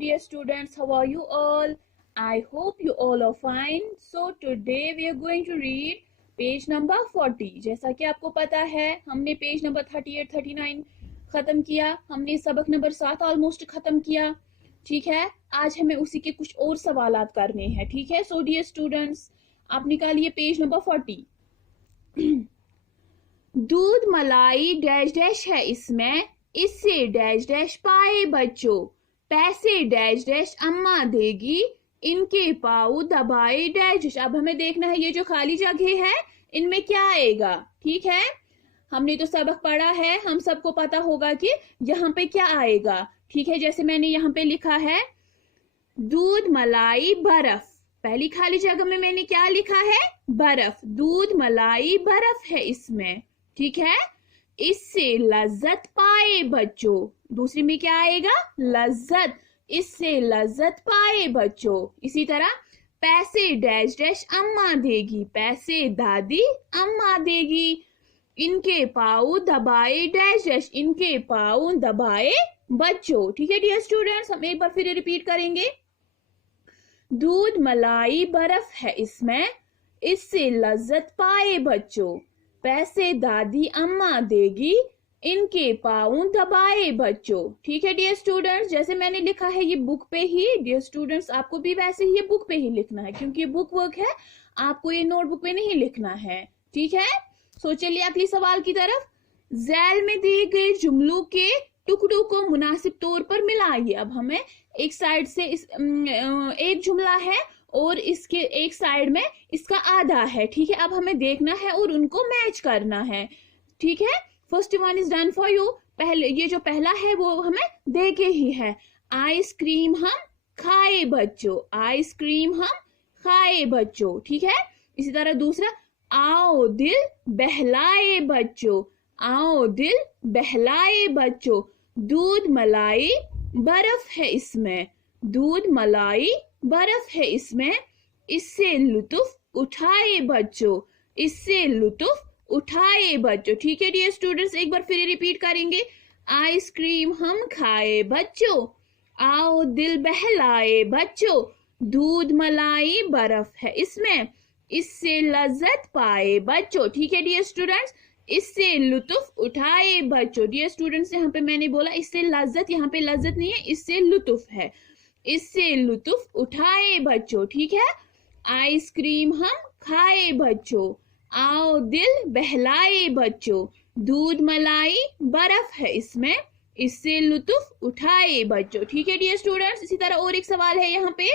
dear students, how are you all? I hope you all are fine. So today we are going to read page number 40. जैसा कि आपको पता है हमने page number 38, 39 खत्म किया, हमने सबक नंबर 7 ऑलमोस्ट खत्म किया. ठीक है, आज हमें उसी के कुछ और सवालात करने हैं. ठीक है, सो डियर स्टूडेंट्स, आप निकालिए पेज नंबर 40. दूध मलाई डैश डैश है इसमें, इससे डैश डैश पाए बच्चों, पैसे डैश डैश अम्मा देगी, इनके पाऊ दबाए डैश डैश. अब हमें देखना है ये जो खाली जगह है इनमें क्या आएगा. ठीक है, हमने तो सबक पढ़ा है, हम सबको पता होगा कि यहाँ पे क्या आएगा. ठीक है, जैसे मैंने यहाँ पे लिखा है दूध मलाई बर्फ, पहली खाली जगह में मैंने क्या लिखा है, बर्फ. दूध मलाई बर्फ है इसमें. ठीक है, इससे लज्जत पाए बच्चों, दूसरी में क्या आएगा, लज्जत, इससे लज्जत पाए बच्चों. इसी तरह पैसे डैश डैश अम्मा देगी, पैसे दादी अम्मा देगी, इनके पाऊ दबाए डैश डैश, इनके पाऊ दबाए बच्चों. ठीक है डियर स्टूडेंट्स, हम एक बार फिर रिपीट करेंगे. दूध मलाई बर्फ है इसमें, इससे लज्जत पाए बच्चों, पैसे दादी अम्मा देगी, इनके पाँव दबाए बच्चों. ठीक है डियर स्टूडेंट्स, जैसे मैंने लिखा है ये बुक पे ही, डियर स्टूडेंट्स आपको भी वैसे ही ये बुक पे ही लिखना है, क्योंकि ये बुक वर्क है, आपको ये नोटबुक पे नहीं लिखना है. ठीक है, सो चलिए अगली सवाल की तरफ. झैल में दिए गए जुमलों के टुकड़ों को मुनासिब तौर पर मिलाइए. अब हमें एक साइड से एक जुमला है और इसके एक साइड में इसका आधा है. ठीक है, अब हमें देखना है और उनको मैच करना है. ठीक है, first one is done for you. पहले ये जो पहला है वो हमें दे के ही है, आइसक्रीम हम खाए बच्चों, आइसक्रीम हम खाए बच्चों. ठीक है, इसी तरह दूसरा, आओ दिल बहलाए बच्चों, आओ दिल बहलाए बच्चों, दूध मलाई बर्फ है इसमें, दूध मलाई बर्फ है इसमें, इससे लुत्फ उठाए बच्चों, इससे लुत्फ उठाए बच्चों. ठीक है डियर स्टूडेंट्स, एक बार फिर रिपीट करेंगे. आइसक्रीम हम खाए बच्चों, आओ दिल बहलाए बच्चों, दूध मलाई बर्फ है इसमें, इससे लज्जत पाए बच्चों. ठीक है डियर स्टूडेंट्स, इससे लुत्फ उठाए बच्चों. डियर स्टूडेंट्स, यहाँ पे मैंने बोला इससे लज्जत, यहाँ पे लज्जत नहीं है, इससे लुत्फ है, इससे लुत्फ उठाए बच्चों. ठीक है, आइसक्रीम हम खाए बच्चों, आओ दिल बहलाए बच्चों, दूध मलाई बर्फ है इसमें, इससे लुत्फ उठाए बच्चों. ठीक है डियर स्टूडेंट्स, इसी तरह और एक सवाल है यहाँ पे.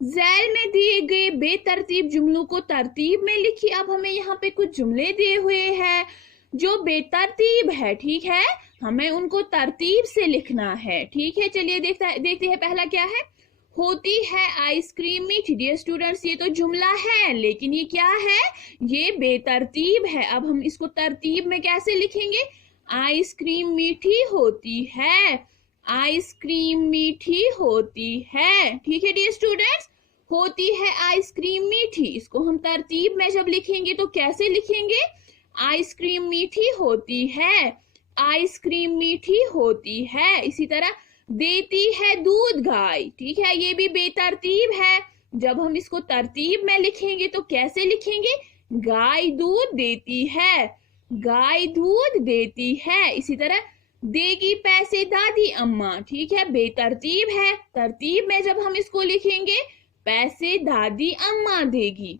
झैल में दिए गए बेतरतीब जुमलों को तरतीब में लिखिए. अब हमें यहाँ पे कुछ जुमले दिए हुए हैं जो बेतरतीब है. ठीक है, हमें उनको तरतीब से लिखना है. ठीक है, चलिए देखते हैं पहला क्या है. होती है आइसक्रीम मीठी. डियर स्टूडेंट्स, ये तो जुमला है लेकिन ये क्या है, ये बेतरतीब है. अब हम इसको तरतीब में कैसे लिखेंगे, आइसक्रीम मीठी होती है, आइसक्रीम मीठी होती है. ठीक है डियर स्टूडेंट्स, होती है आइसक्रीम मीठी, इसको हम तरतीब में जब लिखेंगे तो कैसे लिखेंगे, आइसक्रीम मीठी होती है, आइसक्रीम मीठी होती है. इसी तरह देती है दूध गाय. ठीक है, ये भी बेतरतीब है, जब हम इसको तरतीब में लिखेंगे तो कैसे लिखेंगे, गाय दूध देती है, गाय दूध देती है. इसी तरह देगी पैसे दादी अम्मा. ठीक है, बेतरतीब है, तरतीब में जब हम इसको लिखेंगे पैसे दादी अम्मा देगी,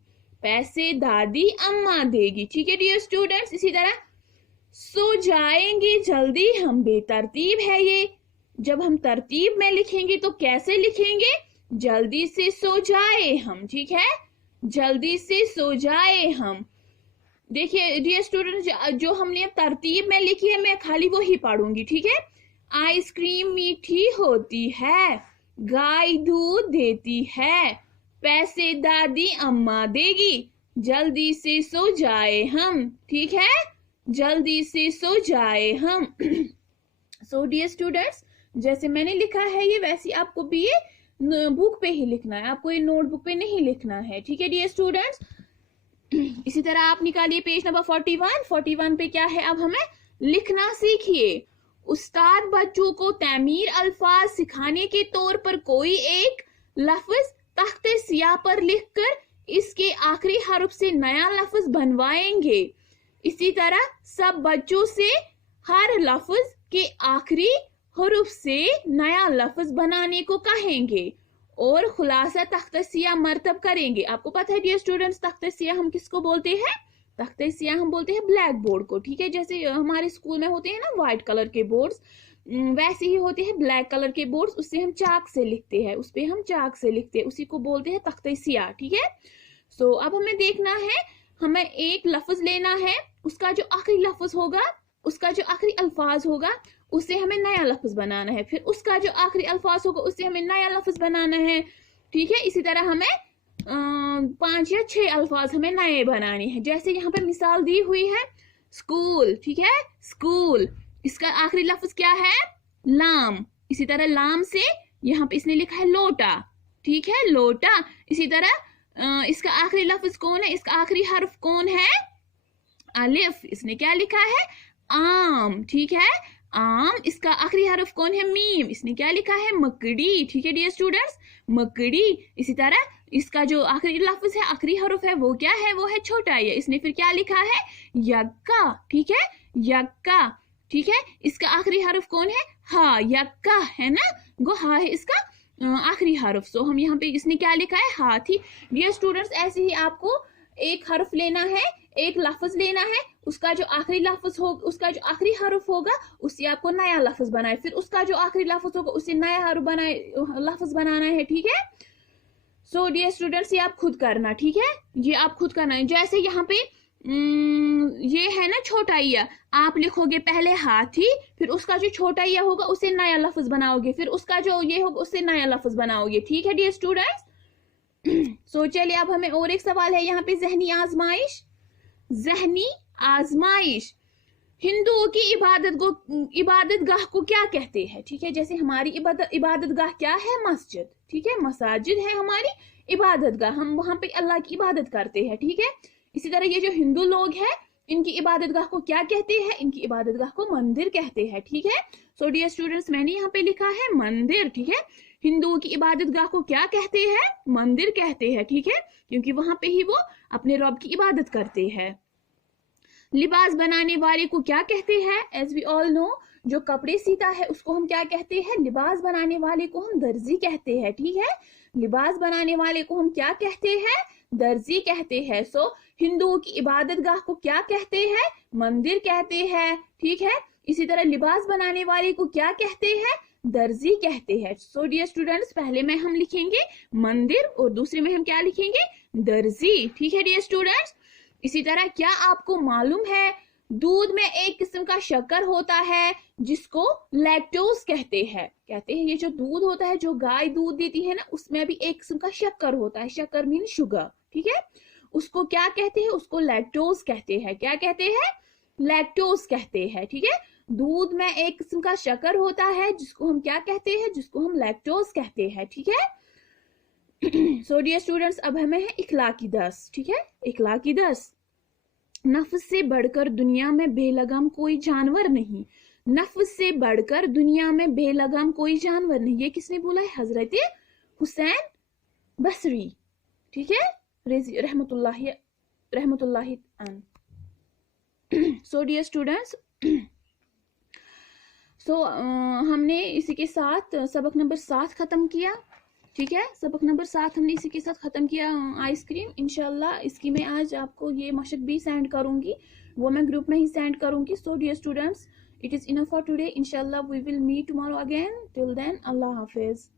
पैसे दादी अम्मा देगी. ठीक है डियर स्टूडेंट्स, इसी तरह सो जाएंगे जल्दी हम, बेतरतीब है ये, जब हम तरतीब में लिखेंगे तो कैसे लिखेंगे, जल्दी से सो जाए हम. ठीक है, जल्दी से सो जाए हम. देखिए डियर स्टूडेंट्स, जो हमने तरतीब में लिखी है मैं खाली वो ही पढ़ूंगी. ठीक है, आइसक्रीम मीठी होती है, गाय दूध देती है, पैसे दादी अम्मा देगी, जल्दी से सो जाए हम. ठीक है, जल्दी से सो जाए हम. सो डियर स्टूडेंट्स, जैसे मैंने लिखा है ये वैसे आपको भी ये बुक पे ही लिखना है, आपको ये नोटबुक पे नहीं लिखना है. ठीक है डियर स्टूडेंट्स, इसी तरह आप निकालिए पेज नंबर 41. 41 पे क्या है, अब हमें लिखना सीखिए. उस्ताद बच्चों को तमीर अल्फाज सिखाने के तौर पर कोई एक लफ्ज तख्ते सियाह पर लिखकर इसके आखिरी हर्फ से नया लफ्ज बनवाएंगे। इसी तरह सब बच्चों से हर लफ्ज के आखिरी हर्फ से नया लफ्ज बनाने को कहेंगे और खुलासा तख्ते सियाह मरतब करेंगे। आपको पता है डियर स्टूडेंट्स, तख्ते सियाह हम किसको बोलते हैं? तख्ते सियाह हम बोलते हैं ब्लैक बोर्ड को, ठीक है। जैसे हमारे स्कूल में होते हैं ना व्हाइट कलर के बोर्ड्स, वैसे ही होते हैं ब्लैक कलर के बोर्ड्स, उससे हम चाक से लिखते हैं, उस पे हम चाक से लिखते हैं, उसी को बोलते हैं तख्ते सियाह, ठीक है। सो अब हमें देखना है, हमें एक लफ्ज लेना है, उसका जो आखिरी लफ्ज होगा, उसका जो आखिरी अल्फाज होगा, उससे हमें नया लफ्ज बनाना है, फिर उसका जो आखिरी अल्फाज होगा उससे हमें नया लफ्ज बनाना है, ठीक है। इसी तरह हमें 5 या 6 अल्फाज हमें नए बनाने हैं। जैसे यहाँ पे मिसाल दी हुई है स्कूल, ठीक है, स्कूल, इसका आखिरी लफ्ज क्या है? लाम। इसी तरह लाम से यहाँ पे इसने लिखा है लोटा, ठीक है, लोटा। इसी तरह इसका आखिरी लफ्ज कौन है? इसका आखिरी हर्फ कौन है? अलिफ। इसने क्या लिखा है? आम, ठीक है, आम। इसका आखिरी हर्फ कौन है? मीम। इसने क्या लिखा है? मकड़ी, ठीक है डियर स्टूडेंट्स, मकड़ी। इसी तरह इसका जो आखिरी लफ्ज है, आखिरी हर्फ है, वो क्या है? वो है छोटा या। इसने फिर क्या लिखा है? यक्का, ठीक है, यक्का, ठीक है। इसका आखिरी हर्फ कौन है? हा, यक्का है ना, वो हा है इसका आखिरी हर्फ। सो हम यहाँ पे इसने क्या लिखा है? हाथी। डियर स्टूडेंट्स, ऐसे ही आपको एक हर्फ लेना है, एक लफ्ज लेना है, उसका जो आखिरी लफ्ज होगा, उसका जो आखिरी हर्फ होगा उससे आपको नया लफ्ज बनाए, फिर उसका जो आखिरी लफ्ज होगा उससे नया हर्फ बनाए, लफ्ज बनाना है, ठीक है। सो डियर स्टूडेंट्स, ये आप खुद करना, ठीक है, ये आप खुद करना है। जैसे यहाँ पे ये है ना छोटा या, आप लिखोगे पहले हाथी, फिर उसका जो छोटा या होगा उससे नया लफ्ज बनाओगे, फिर उसका जो ये होगा उससे नया लफ्ज बनाओगे, ठीक है डियर स्टूडेंट्स। सो चलिए अब हमें और एक सवाल है यहाँ पे, जहनी आजमाइश। जहनी आजमाइश, हिंदुओं की इबादत गाह को क्या कहते हैं? ठीक है, जैसे हमारी इबादत गाह क्या है? मस्जिद, ठीक है, मसाजिद है हमारी इबादत गाह, हम वहां पे अल्लाह की इबादत करते हैं, ठीक है। इसी तरह ये जो हिंदू लोग हैं इनकी इबादत गाह को क्या कहते हैं? इनकी इबादत गाह को मंदिर कहते हैं, ठीक है। सो डियर स्टूडेंट्स, मैंने यहाँ पे लिखा है मंदिर, ठीक है। हिंदुओं की इबादत गाह को क्या कहते हैं? मंदिर कहते हैं, ठीक है, क्योंकि वहां पे ही वो अपने रब की इबादत करते हैं। लिबास बनाने वाले को क्या कहते हैं? एज वी ऑल नो, जो कपड़े सीता है उसको हम क्या कहते हैं? लिबास बनाने वाले को हम दर्जी कहते हैं, ठीक है। लिबास बनाने वाले को हम क्या कहते हैं? दर्जी कहते हैं। सो हिंदुओं की इबादत गाह को क्या कहते हैं? मंदिर कहते हैं, ठीक है। इसी तरह लिबास बनाने वाले को क्या कहते हैं? दर्जी कहते हैं। सो डियर स्टूडेंट्स, पहले में हम लिखेंगे मंदिर और दूसरे में हम क्या लिखेंगे? दर्जी, ठीक है डियर स्टूडेंट्स। इसी तरह क्या आपको मालूम है दूध में एक किस्म का शक्कर होता है जिसको लैक्टोज कहते हैं। कहते हैं ये जो दूध होता है, जो गाय दूध देती है ना, उसमें भी एक किस्म का शक्कर होता है, शक्कर मीन शुगर, ठीक है। उसको क्या कहते हैं? उसको लैक्टोज कहते हैं। क्या कहते हैं? लैक्टोज कहते हैं, ठीक है। दूध में एक किस्म का शक्कर होता है जिसको हम क्या कहते हैं? जिसको हम लैक्टोज कहते हैं, ठीक है। सो डियर स्टूडेंट्स, अब हमें है इखलाकी दर्स, ठीक है, इखलाकी दर्स। नफ्स से बढ़कर दुनिया में बेलगाम कोई जानवर नहीं। नफ्स से बढ़कर दुनिया में बेलगाम कोई जानवर नहीं, ये किसने बोला है? हजरत हुसैन बसरी, ठीक है, रहमतुल्लाहि अन। सो डियर स्टूडेंट्स, सो हमने इसी के साथ सबक नंबर 7 खत्म किया, ठीक है। सबक नंबर 7 हमने इसी के साथ खत्म किया, आइसक्रीम। इंशाल्लाह इसकी मैं आज आपको ये मशक भी सेंड करूंगी, वो मैं ग्रुप में ही सेंड करूंगी। So dear students, it is enough for today. इंशाल्लाह we will meet tomorrow again. Till then, Allah Hafiz.